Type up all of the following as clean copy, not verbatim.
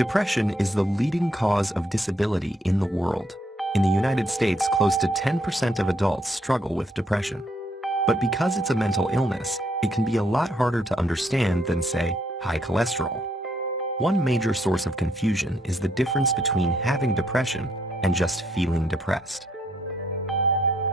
Depression is the leading cause of disability in the world. In the United States, close to 10% of adults struggle with depression. But because it's a mental illness, it can be a lot harder to understand than, say, high cholesterol. One major source of confusion is the difference between having depression and just feeling depressed.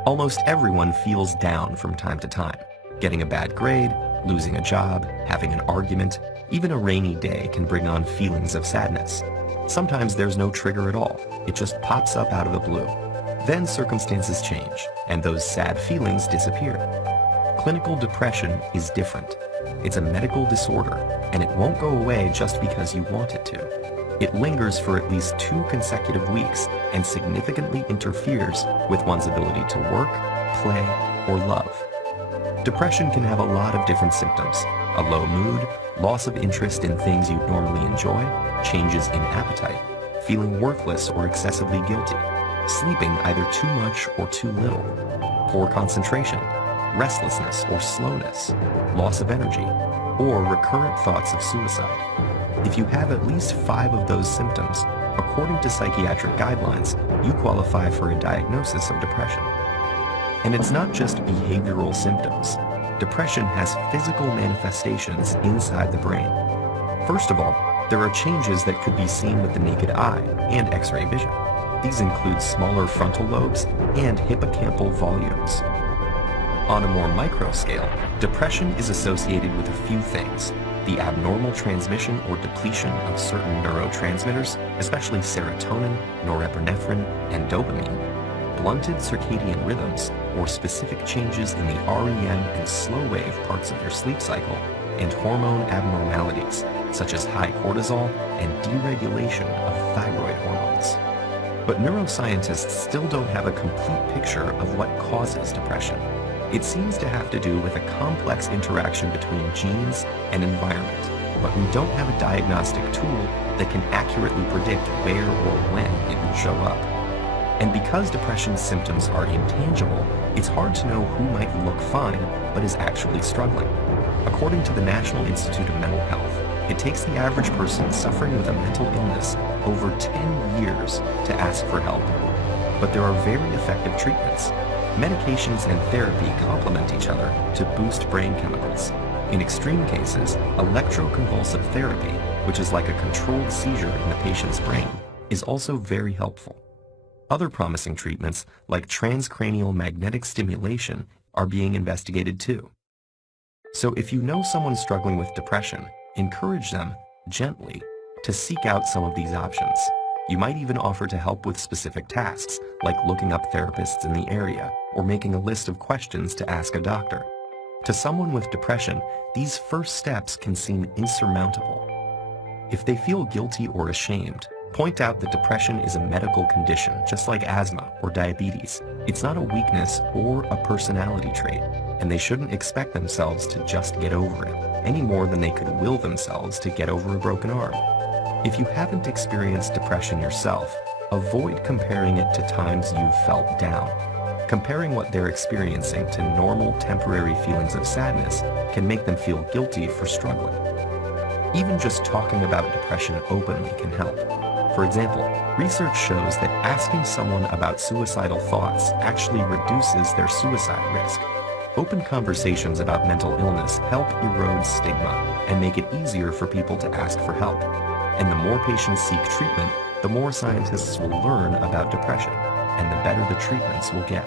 Almost everyone feels down from time to time. Getting a bad grade, losing a job, having an argument, even a rainy day can bring on feelings of sadness. Sometimes there's no trigger at all. It just pops up out of the blue. Then circumstances change, and those sad feelings disappear. Clinical depression is different. It's a medical disorder, and it won't go away just because you want it to. It lingers for at least 2 consecutive weeks and significantly interferes with one's ability to work, play, or love. Depression can have a lot of different symptoms: a low mood, loss of interest in things you'd normally enjoy, changes in appetite, feeling worthless or excessively guilty, sleeping either too much or too little, poor concentration, restlessness or slowness, loss of energy, or recurrent thoughts of suicide. If you have at least 5 of those symptoms, according to psychiatric guidelines, you qualify for a diagnosis of depression. And it's not just behavioral symptoms. Depression has physical manifestations inside the brain. First of all, there are changes that could be seen with the naked eye and X-ray vision. These include smaller frontal lobes and hippocampal volumes. On a more micro scale, depression is associated with a few things: the abnormal transmission or depletion of certain neurotransmitters, especially serotonin, norepinephrine, and dopamine, blunted circadian rhythms, or specific changes in the REM and slow wave parts of your sleep cycle, and hormone abnormalities, such as high cortisol and deregulation of thyroid hormones. But neuroscientists still don't have a complete picture of what causes depression. It seems to have to do with a complex interaction between genes and environment, but we don't have a diagnostic tool that can accurately predict where or when it will show up. And because depression's symptoms are intangible, it's hard to know who might look fine but is actually struggling. According to the National Institute of Mental Health, it takes the average person suffering with a mental illness over 10 years to ask for help. But there are very effective treatments. Medications and therapy complement each other to boost brain chemicals. In extreme cases, electroconvulsive therapy, which is like a controlled seizure in the patient's brain, is also very helpful. Other promising treatments, like transcranial magnetic stimulation, are being investigated too. So if you know someone struggling with depression, encourage them, gently, to seek out some of these options. You might even offer to help with specific tasks, like looking up therapists in the area, or making a list of questions to ask a doctor. To someone with depression, these first steps can seem insurmountable. If they feel guilty or ashamed, point out that depression is a medical condition, just like asthma or diabetes. It's not a weakness or a personality trait, and they shouldn't expect themselves to just get over it, any more than they could will themselves to get over a broken arm. If you haven't experienced depression yourself, avoid comparing it to times you've felt down. Comparing what they're experiencing to normal temporary feelings of sadness can make them feel guilty for struggling. Even just talking about depression openly can help. For example, research shows that asking someone about suicidal thoughts actually reduces their suicide risk. Open conversations about mental illness help erode stigma and make it easier for people to ask for help. And the more patients seek treatment, the more scientists will learn about depression, and the better the treatments will get.